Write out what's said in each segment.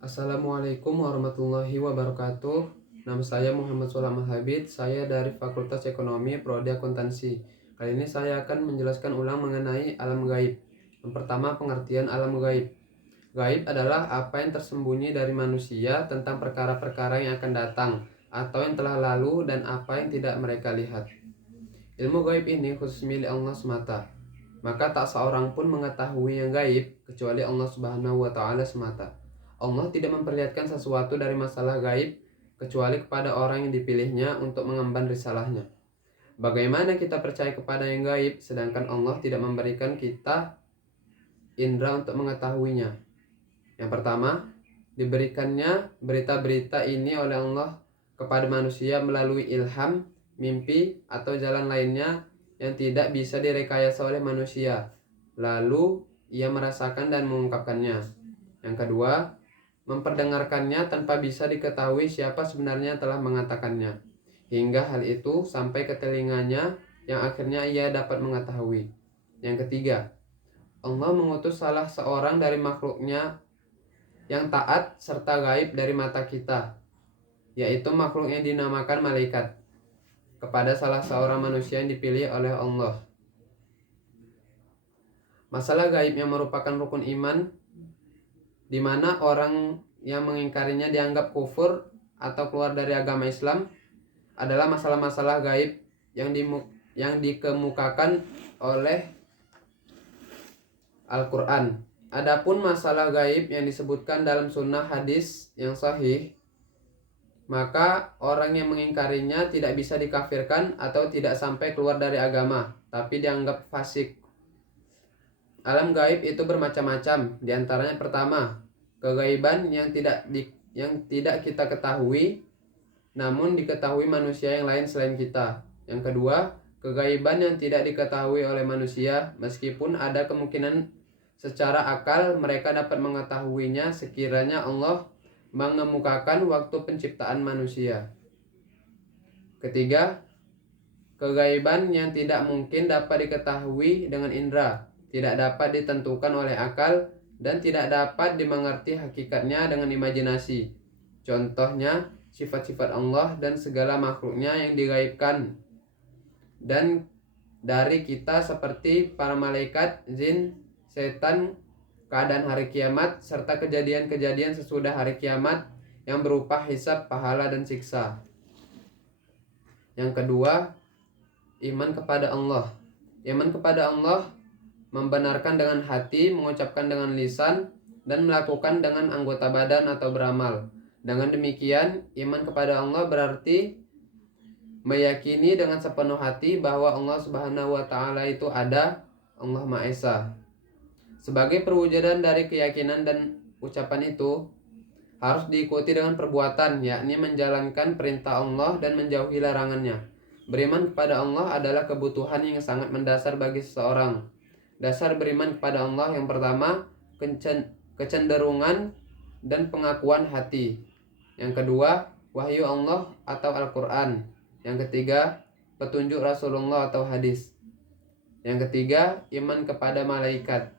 Assalamualaikum warahmatullahi wabarakatuh. Nama saya Muhammad Sulam Habib. Saya dari Fakultas Ekonomi Prodi Akuntansi. Kali ini saya akan menjelaskan ulang mengenai alam gaib. Yang pertama, pengertian alam gaib. Gaib adalah apa yang tersembunyi dari manusia tentang perkara-perkara yang akan datang atau yang telah lalu dan apa yang tidak mereka lihat. Ilmu gaib ini khusus milik Allah semata. Maka tak seorang pun mengetahui yang gaib kecuali Allah Subhanahu wa taala semata. Allah tidak memperlihatkan sesuatu dari masalah gaib kecuali kepada orang yang dipilihnya untuk mengemban risalahnya. Bagaimana kita percaya kepada yang gaib sedangkan Allah tidak memberikan kita indera untuk mengetahuinya? Yang pertama, diberikannya berita-berita ini oleh Allah kepada manusia melalui ilham, mimpi, atau jalan lainnya yang tidak bisa direkayasa oleh manusia. Lalu ia merasakan dan mengungkapkannya. Yang kedua, memperdengarkannya tanpa bisa diketahui siapa sebenarnya telah mengatakannya, hingga hal itu sampai ke telinganya yang akhirnya ia dapat mengetahui. Yang ketiga, Allah mengutus salah seorang dari makhluknya yang taat serta gaib dari mata kita, yaitu makhluk yang dinamakan malaikat, kepada salah seorang manusia yang dipilih oleh Allah. Masalah gaib yang merupakan rukun iman, di mana orang yang mengingkarinya dianggap kufur atau keluar dari agama Islam, adalah masalah-masalah gaib yang dikemukakan oleh Al-Quran. Adapun masalah gaib yang disebutkan dalam sunnah hadis yang sahih, maka orang yang mengingkarinya tidak bisa dikafirkan atau tidak sampai keluar dari agama, tapi dianggap fasik. Alam gaib itu bermacam-macam. Di antaranya pertama, kegaiban yang tidak kita ketahui, namun diketahui manusia yang lain selain kita. Yang kedua, kegaiban yang tidak diketahui oleh manusia, meskipun ada kemungkinan secara akal mereka dapat mengetahuinya sekiranya Allah mengemukakan waktu penciptaan manusia. Ketiga, kegaiban yang tidak mungkin dapat diketahui dengan indera, tidak dapat ditentukan oleh akal, dan tidak dapat dimengerti hakikatnya dengan imajinasi. Contohnya, sifat-sifat Allah dan segala makhluknya yang digaibkan dan dari kita seperti para malaikat, jin, setan, keadaan hari kiamat, serta kejadian-kejadian sesudah hari kiamat yang berupa hisab, pahala, dan siksa. Yang kedua, iman kepada Allah. Iman kepada Allah membenarkan dengan hati, mengucapkan dengan lisan, dan melakukan dengan anggota badan atau beramal. Dengan demikian, iman kepada Allah berarti meyakini dengan sepenuh hati bahwa Allah Subhanahu wa taala itu ada, Allah Maha Esa. Sebagai perwujudan dari keyakinan dan ucapan itu harus diikuti dengan perbuatan, yakni menjalankan perintah Allah dan menjauhi larangannya. Beriman kepada Allah adalah kebutuhan yang sangat mendasar bagi seseorang. Dasar beriman kepada Allah yang pertama, kecenderungan dan pengakuan hati. Yang kedua, wahyu Allah atau Al-Quran. Yang ketiga, petunjuk Rasulullah atau hadis. Yang ketiga, iman kepada malaikat.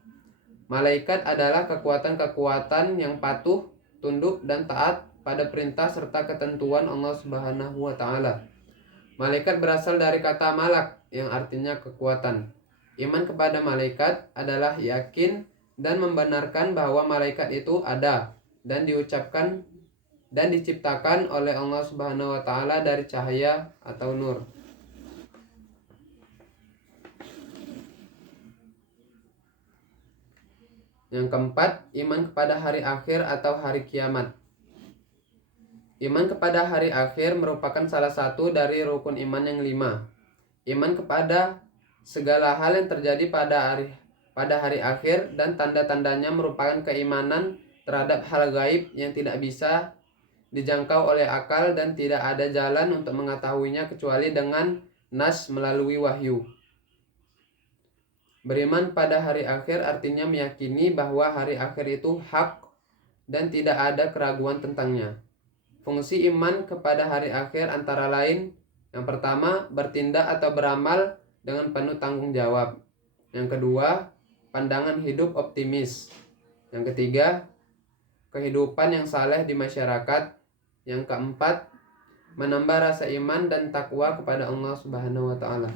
Malaikat adalah kekuatan-kekuatan yang patuh, tunduk, dan taat pada perintah serta ketentuan Allah Subhanahu wa taala. Malaikat berasal dari kata malak yang artinya kekuatan. Iman kepada malaikat adalah yakin dan membenarkan bahwa malaikat itu ada dan diucapkan dan diciptakan oleh Allah Subhanahu wa taala dari cahaya atau nur. Yang keempat, iman kepada hari akhir atau hari kiamat. Iman kepada hari akhir merupakan salah satu dari rukun iman yang 5. Iman kepada segala hal yang terjadi pada hari akhir dan tanda-tandanya merupakan keimanan terhadap hal gaib yang tidak bisa dijangkau oleh akal dan tidak ada jalan untuk mengetahuinya kecuali dengan nas melalui wahyu. Beriman pada hari akhir artinya meyakini bahwa hari akhir itu hak dan tidak ada keraguan tentangnya. Fungsi iman kepada hari akhir antara lain, yang pertama, bertindak atau beramal dengan penuh tanggung jawab. Yang kedua, pandangan hidup optimis. Yang ketiga, kehidupan yang saleh di masyarakat. Yang keempat, menambah rasa iman dan takwa kepada Allah Subhanahu wa taala.